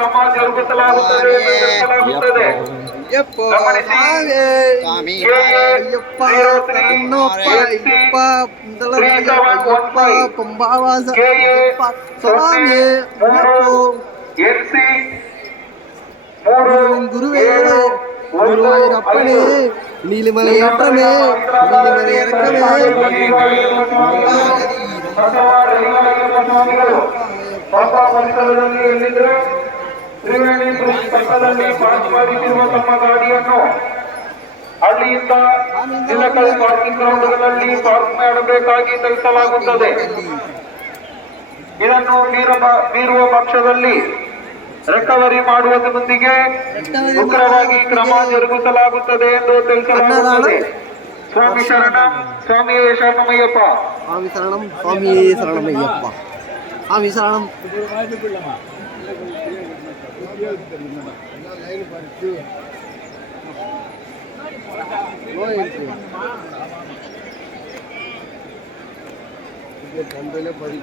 ಕ್ರಮ ಜರುಗಿಸಲಾಗುತ್ತದೆ ಎಂದು ತಿಳಿಸಲಾಗುತ್ತದೆ. ಗಮನಿಸಿ, ಅಯ್ಯಪ್ಪ ಶರಣಪ್ಪ ಅಯ್ಯಪ್ಪ ಅಯ್ಯಪ್ಪ ಪಂಬಾವಾಸ ಅಯ್ಯಪ್ಪ ಸ್ವಾಮಿ ಗುರುವೇ ಗುರುವೈರಪ್ಪನೇ ನೀಲಿಮಲೆಯಪ್ಪನೇ ನೀಲಿಮಲೆ ಎರಕವೇ ಎಲ್ಲಿದ್ರೆ ತ್ರಿವೇಣಿ ಬ್ರಿಡ್ಜ್ ಪಕ್ಕದಲ್ಲಿ ಪಾರ್ಕ್ ಮಾಡಿಸಿರುವ ತಮ್ಮ ಗಾಡಿಯನ್ನು ಹಳ್ಳಿಯಿಂದ ನಿಲಕಲ್ ಪಾರ್ಕಿಂಗ್ ಗ್ರೌಂಡ್ಗಳಲ್ಲಿ ಪಾರ್ಕ್ ಮಾಡಬೇಕಾಗಿ ತಿಳಿಸಲಾಗುತ್ತದೆ. ಇದನ್ನು ಮೀರುವ ಪಕ್ಷದಲ್ಲಿ ರಿಕವರಿ ಮಾಡುವುದರೊಂದಿಗೆ ಉಗ್ರವಾಗಿ ಕ್ರಮ ಜರುಗಿಸಲಾಗುತ್ತದೆ ಎಂದು ತಿಳಿಸಲಾಗುತ್ತದೆ. ಸ್ವಾಮಿ ಶರಣಂ, ಸ್ವಾಮಿಯೇ ಶರಣಮಯ್ಯಪ್ಪ. ಸ್ವಾಮಿ ಶರಣಂ, ಸ್ವಾಮಿಯೇ ಶರಣಮಯ್ಯಪ್ಪ. ಸ್ವಾಮಿ ಶರಣಂ. ಬಂದಲೇ ಬರೀ